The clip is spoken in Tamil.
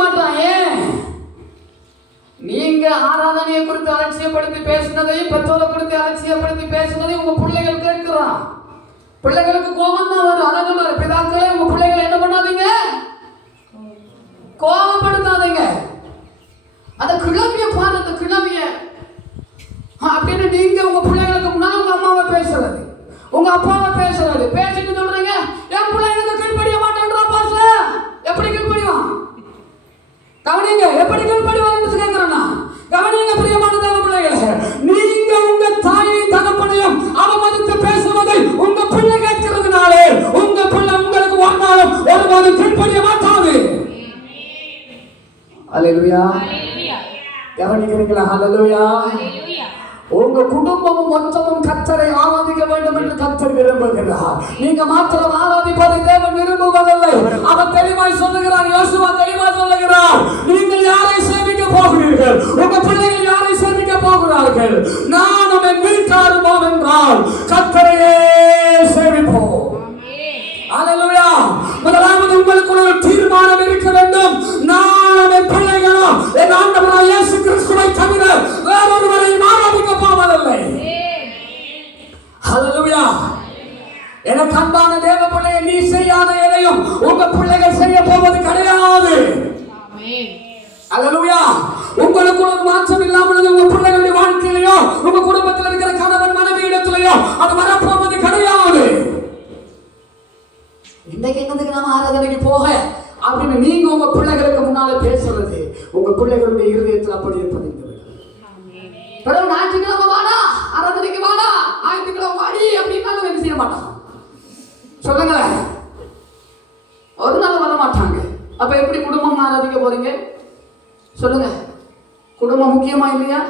மாட்டான். ஏன்? நீங்க ஆராதனையை குறித்து அலட்சியப்படுத்தி பேசினதையும் பெற்றோரை குறித்து அலட்சியப்படுத்தி பேசினதையும் உங்க பிள்ளைகள் கேட்கிறான். பிள்ளைகளுக்கு கோபம் தான் வரும். அதான் பிதாக்களே, உங்க பிள்ளைகளை என்ன பண்ணாதீங்க, கோபப்படுத்தாதீங்க. அந்த கிழமைய பாரு, அந்த கிழமைய அப்படின்னு நீங்க உங்க பிள்ளைகளுக்கு முன்னாடி உங்க அம்மாவை பேசுறது, உங்க அப்பாவை பேசுறது, பேசிட்டு சொல்றீங்க என் பிள்ளைங்களுக்கு கீழ்படிய மாட்டேன்றா பாஸ்ல. எப்படி கீழ்படிவான்? கவனிங்க, எப்படி கீழ்படிவான்னு கேட்கிறேன்னா, கவனிங்க பிரியமான தேவ பிள்ளைகளே, நீங்க உங்க தாயை தகப்பனையும் அவமதித்து பேசுவதை உங்க பிள்ளை கேட்கிறதுனாலே உங்க பிள்ளை உங்களுக்கு ஒருநாளும் ஒருபோதும் கீழ்படிய மாட்டாது. அல்லேலூயா. கவனிக்கிறீங்களா? அல்லேலூயா. உங்க குடும்பமும் மொத்தமும் கர்த்தரை ஆராதிக்க வேண்டும் என்று கர்த்தர் விரும்புகிறார். நீங்க மாத்திரம் ஆராதிப்பதை தேவன் விரும்புவதில்லை. அவர் தெளிவாய் சொல்லுகிறார். யோசுவா தெளிவாய் சொல்லுகிறார், நீங்கள் யாரை சேமிக்க போகிறீர்கள்? உங்க பிள்ளைகள் யாரை சேமிக்க போகிறார்கள்? நானும் என் வீட்டாருமோம் என்றால் கர்த்தரையே சேமிப்போம். அல்லேலூயா. முதலாவது உங்களுக்குள்ள ஒரு தீர்மானம் இருக்க வேண்டும். நானும் என் பிள்ளைகளும் என் ஆண்டவராகிய இயேசு கிறிஸ்துவை தவிர வேறொருவரையும் ஆராதிக்க போவதில்லை. அல்லேலூயா. எனக்கு அன்பான தேவ பிள்ளையை, நீ செய்யாத எதையும் உங்க பிள்ளைகள் செய்ய போவது கிடையாது. அல்லேலூயா. உங்களுக்கு ஒரு மாற்றம் இல்லாமல் உங்க பிள்ளைகளுடைய வாழ்க்கையிலையோ உங்க குடும்பத்தில் இருக்கிற கணவன் மனைவி இடத்திலேயோ அது வரப்போவது கிடையாது. இன்னைக்கு என்னதுக்கு நாம ஆராதனைக்கு போக அப்படின்னு நீங்க உங்க பிள்ளைகளுக்கு முன்னால பேசுறது உங்க பிள்ளைகளுடைய இருதயத்தில் அப்படியே பதிந்து விடும். பிறகு ஞாயிற்றுக்கிழமை வாடா, ஆராதனைக்கு வாடா, ஞாயிற்றுக்கிழமை வாடி அப்படின்னாலும் என்ன செய்ய மாட்டான்? சொல்லுங்களேன். ஒரு நாள் வர மாட்டாங்க. அப்ப எப்படி குடும்பம் ஆராதிக்க போறீங்க? சொல்லுங்க. குடும்பம் முக்கியமா இல்லையா?